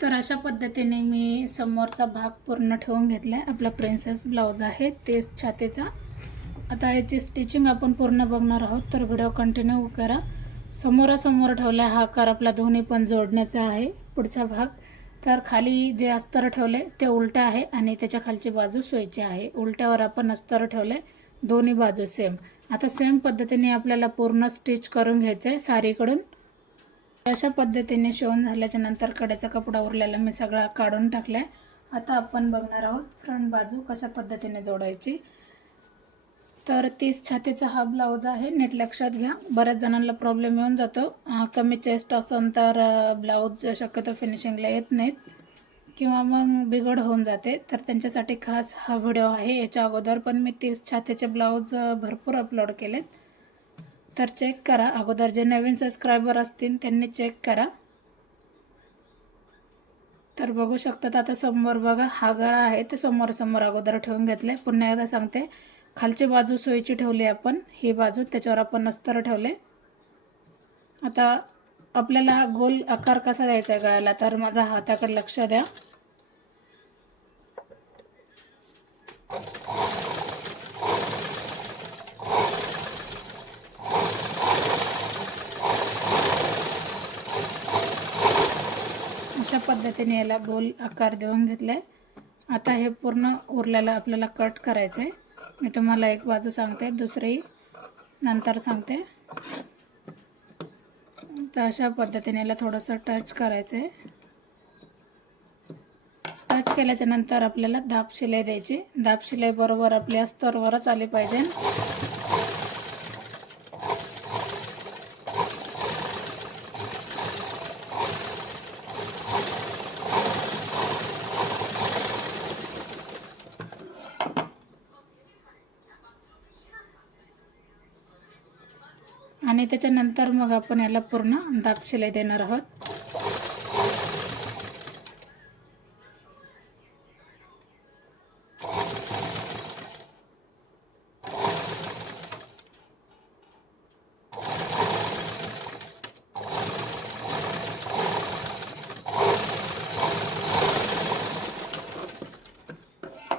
तर अशा पद्धतीने मी समोरचा भाग पूर्ण ठेवून घेतला आहे आपला प्रिन्सेस ब्लाऊज आहे तेच छातीचा. आता याची स्टिचिंग आपण पूर्ण बघणार आहोत तर व्हिडिओ कंटिन्यू करा. समोरासमोर ठेवला हा आकार आपला दोन्ही पण जोडण्याचा आहे पुढचा भाग. तर खाली जे अस्तर ठेवले ते उलटं आहे आणि त्याच्या खालची बाजू सोयची आहे. उलट्यावर आपण अस्तर ठेवले दोन्ही बाजू सेम आता सेम पद्धतीने आपल्याला पूर्ण स्टिच करून घ्यायचं आहे सारीकडून. अशा पद्धतीने शिवून झाल्याच्यानंतर कड्याचा कपडा उरलेला मी सगळा काढून टाकला आहे आता आपण बघणार आहोत फ्रंट बाजू कशा पद्धतीने जोडायची. तर तीस छातीचा हा ब्लाऊज आहे नीट लक्षात घ्या. बऱ्याच जणांना प्रॉब्लेम येऊन जातो. कमी चेस्ट असेल तर ब्लाऊज शक्यतो फिनिशिंगला येत नाहीत. किंवा मग बिघड होऊन जाते. तर त्यांच्यासाठी खास हा व्हिडिओ आहे. याच्या अगोदर पण मी तीस छातीचे ब्लाऊज भरपूर अपलोड केलेत. तर चेक करा. अगोदर जे नवीन सबस्क्रायबर असतील त्यांनी चेक करा. तर बघू शकतात आता समोर बघा हा गळा आहे ते समोर समोर अगोदर ठेवून घेतले. पुन्हा एकदा सांगते. खालची बाजू सोयीची ठेवली आपण. ही बाजू त्याच्यावर आपण अस्तर ठेवले. आता आपल्याला हा गोल आकार कसा द्यायचा आहे गळ्याला? तर माझा हाताकडे लक्ष द्या. अशा पद्धतीने याला गोल आकार देऊन घेतला आहे आता हे पूर्ण उरलेलं आपल्याला कट करायचं आहे मी तुम्हाला एक बाजू सांगते दुसरी नंतर सांगते. तर अशा पद्धतीने याला थोडंसं टच करायचं आहे टच केल्याच्यानंतर आपल्याला दाब शिलाई द्यायची. दाब शिलाई बरोबर आपल्या स्तरवरच आली पाहिजे. आणि त्याच्यानंतर मग आपण याला पूर्ण दाब शिलाई देणार आहोत.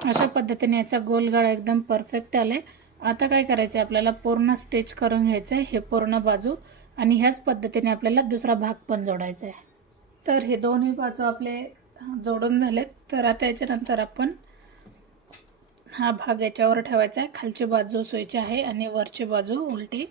अशा पद्धतीने याचा गोलगाळा एकदम परफेक्ट आले आता काय करायचं आहे आपल्याला पूर्ण स्टिच करून घ्यायचं आहे हे पूर्ण बाजू. आणि ह्याच पद्धतीने आपल्याला दुसरा भाग पण जोडायचा आहे तर हे दोन्ही बाजू आपले जोडून झालेत. तर आता याच्यानंतर आपण हा भाग याच्यावर ठेवायचा आहे खालची बाजू सोयची आहे आणि वरची बाजू उलटी.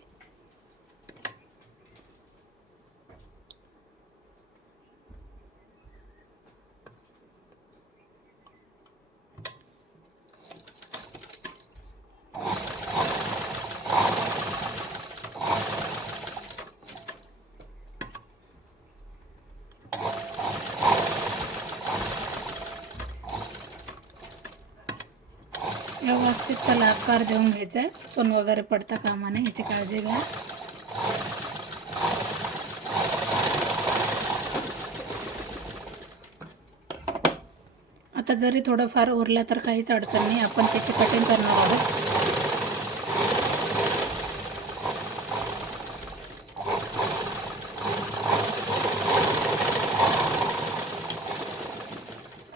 व्यवस्थित त्याला आकार देऊन घ्यायचा आहे चून वगैरे पडता कामा नये ह्याची काळजी घ्या. आता जरी थोडंफार उरलं तर काहीच अडचण नाही आपण त्याची कटिंग करणार आहोत.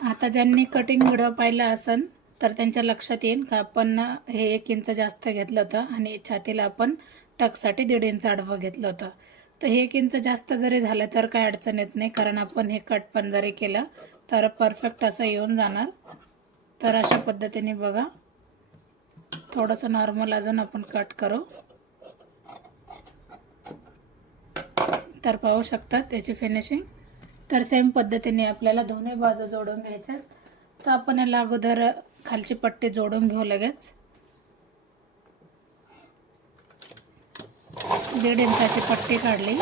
आता ज्यांनी कटिंग व्हिडिओ पाहिला असेल तर त्यांच्या लक्षात येईल का आपण हे एक इंच जास्त घेतलं होतं आणि छातीला आपण टकसाठी दीड इंच आडवं घेतलं होतं. तर हे एक इंच जास्त जरी झालं तर काही अडचण येत नाही कारण आपण हे कट पण जरी केलं तर परफेक्ट असं येऊन जाणार. तर अशा पद्धतीने बघा. थोडंसं नॉर्मल अजून आपण कट करू. तर पाहू शकतात त्याची फिनिशिंग तर सेम पद्धतीने आपल्याला दोन्ही बाजू जोडून घ्यायच्यात तर आपण याला अगोदर खालची पट्टी जोडून घेऊ लगेच. दीड इंचाची पट्टी काढली.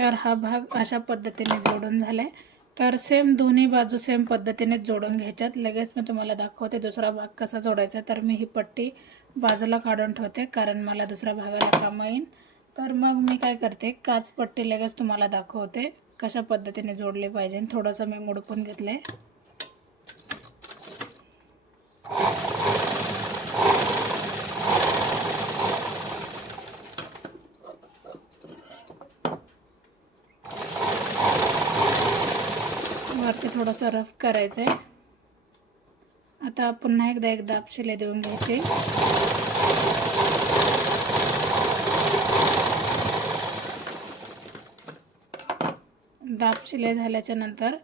तर हा भाग अशा पद्धतीने जोडून झाला आहे तर सेम दोन्ही बाजू सेम पद्धतीने जोडून घ्यायच्यात. लगेच मी तुम्हाला दाखवते दुसरा भाग कसा जोडायचा. तर मी ही पट्टी बाजूला काढून ठेवते कारण मला दुसऱ्या भागाला कामं येईन. तर मग मी काय करते काच पट्टी लगेच तुम्हाला दाखवते कशा पद्धतीने जोडले पाहिजे. थोडंसं मी मुडपून घेतलं आहे वरती थोडंसं रफ करायचं आहे आता पुन्हा एकदा एक दाब शिले देऊन घ्यायचे. दाब शिलाई झाल्याच्यानंतर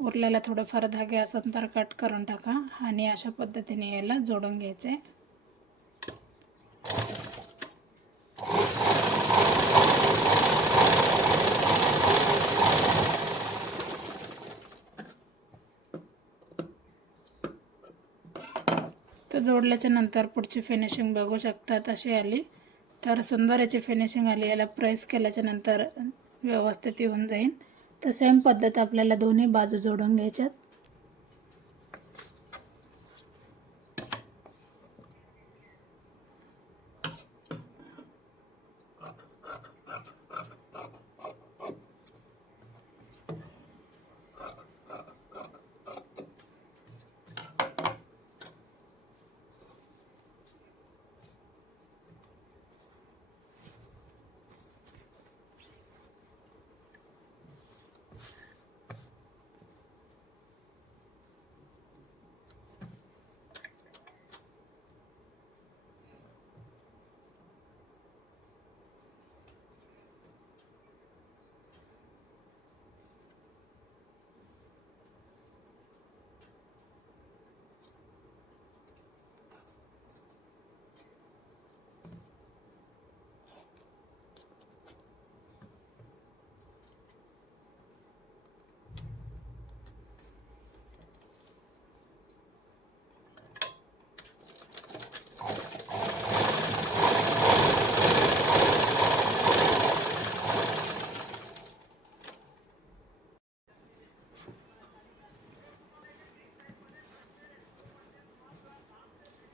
उरलेला थोडंफार धागे असेल तर कट करून टाका आणि अशा पद्धतीने याला जोडून घ्यायचे. जोडल्याच्या नंतर पुढची फिनिशिंग बघू शकतात अशी आली. तर सुंदर याची फिनिशिंग आली. याला प्रेस केल्याच्यानंतर व्यवस्थित येऊन जाईल. तर सेम पद्धत आपल्याला दोन्ही बाजू जोडून घ्यायच्यात.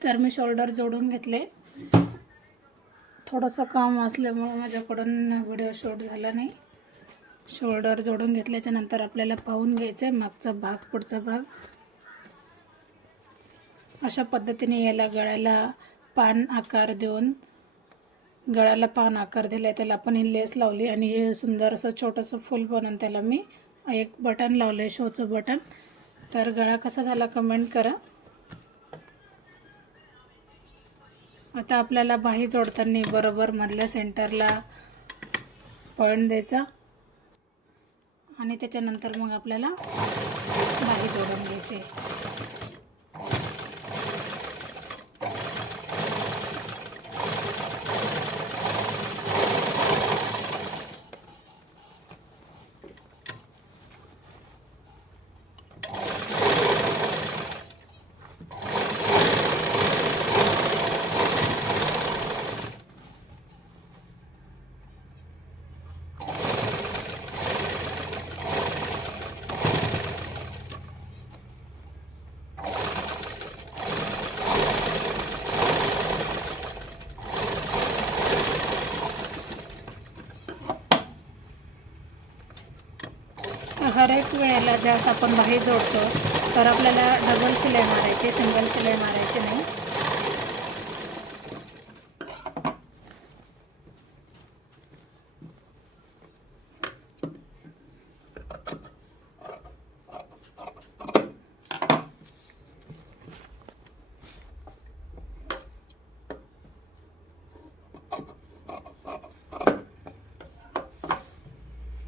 तर मी शोल्डर जोडून घेतले. थोडंसं काम असल्यामुळं माझ्याकडून व्हिडिओ शूट झाला नाही. शोल्डर जोडून घेतल्याच्या नंतर आपल्याला पाहून घ्यायचं आहे मागचा भाग पुढचा भाग. अशा पद्धतीने याला गळ्याला पान आकार देऊन गळ्याला पान आकार दिला त्याला आपण ही लेस लावली आणि हे सुंदर असं छोटंसं फुल बनवून त्याला मी एक बटन लावलं आहे शोचं बटन तर गळा कसा झाला कमेंट करा. आता आपल्याला बाही जोडताना बरोबर मधल्या सेंटरला पॉईंट द्यायचा. आणि त्याच्यानंतर मग आपल्याला बाही जोडून घ्यायचे. बऱ्याच वेळेला ज्यास आपण बाहेर जोडतो तर आपल्याला डबल शिलाई मारायची सिंगल शिलाई मारायची नाही.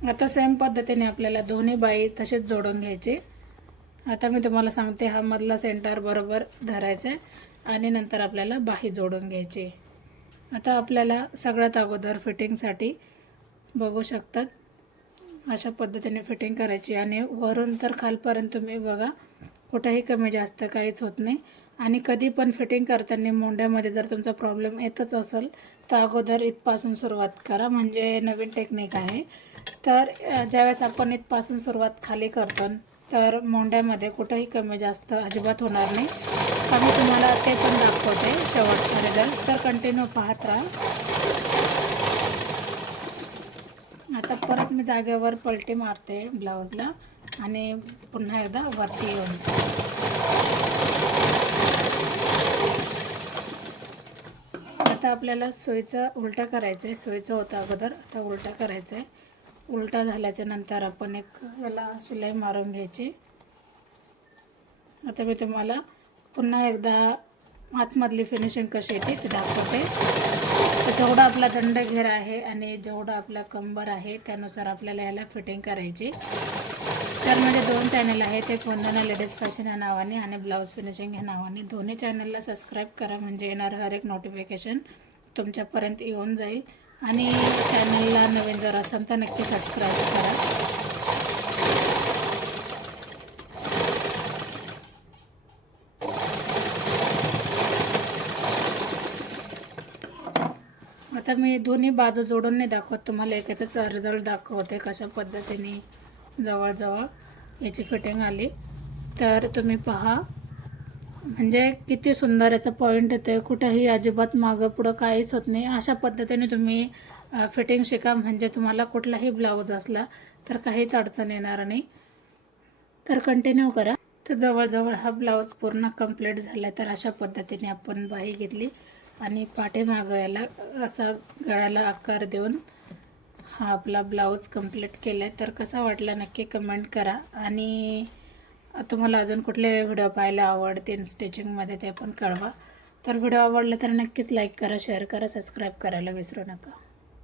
आता सेम पद्धतीने आपल्याला दोन्ही बाई तसेच जोडून घ्यायचे. आता मी तुम्हाला सांगते हा मधला सेंटर बरोबर धरायचा आहे आणि नंतर आपल्याला बाही जोडून घ्यायची. आता आपल्याला सगळ्यात अगोदर फिटिंगसाठी बघू शकतात अशा पद्धतीने फिटिंग करायची. आणि वरून तर खालपर्यंत तुम्ही बघा कुठंही कमी जास्त काहीच होत नाही. आणि कधी पण फिटिंग करताना मोंड्यामध्ये जर तुमचा प्रॉब्लेम येतच असेल तर अगोदर इथपासून सुरुवात करा. म्हणजे नवीन टेक्निक आहे. तर ज्यावेळेस आपण इथपासून सुरुवात खाली करतो तर मोंड्यामध्ये कुठंही कमी जास्त अजिबात होणार नाही. आम्ही तुम्हाला ते पण दाखवते शेवटचा रिझल्ट तर कंटिन्यू पाहत राहा. आता परत मी जागेवर पलटी मारते ब्लाऊजला आणि पुन्हा एकदा वरती येऊन. आता आपल्याला सोयीचं उलटा करायचं आहे सोयीचं होतं अगोदर आता उलटा करायचं आहे उलटा झाल्याच्यानंतर आपण एक याला शिलाई मारून घ्यायची. आता मी तुम्हाला पुन्हा एकदा आतमधली फिनिशिंग कशी येते ते दाखवते. तर जेवढा आपला दंडघेर आहे आणि जेवढा आपला कंबर आहे त्यानुसार आपल्याला याला फिटिंग करायची. तर माझे दोन चॅनल आहेत एक वंदना लेडीज फॅशन या नावाने आणि ब्लाऊज फिनिशिंग या नावाने. दोन्ही चॅनलला सबस्क्राईब करा म्हणजे येणार हर एक नोटिफिकेशन तुमच्यापर्यंत येऊन जाईल. आणि चॅनलला नवीन जर असाल तर नक्की सबस्क्राईब करा. आता मी दोन्ही बाजू जोडून नाही दाखवत तुम्हाला एकाचाच रिझल्ट दाखवते कशा पद्धतीने जवळजवळ याची फिटिंग आली. तर तुम्ही पहा. म्हणजे किती सुंदर याचा पॉईंट येतो आहे कुठंही अजिबात मागं पुढं काहीच होत नाही. अशा पद्धतीने तुम्ही फिटिंग शिका. म्हणजे तुम्हाला कुठलाही ब्लाऊज असला तर काहीच अडचण येणार नाही. तर कंटिन्यू करा. तर जवळजवळ हा ब्लाऊज पूर्ण कंप्लीट झाला तर अशा पद्धतीने आपण बाही घेतली. आणि पाठीमागं याला असा गळ्याला आकार देऊन हा आपला ब्लाऊज कंप्लीट केला आहे तर कसा वाटला नक्की कमेंट करा. आणि तुम्हाला अजून कुठले व्हिडिओ पाहायला आवडतील स्टिचिंगमध्ये ते पण कळवा. तर व्हिडिओ आवडला तर नक्कीच लाईक करा शेअर करा सबस्क्राईब करायला विसरू नका.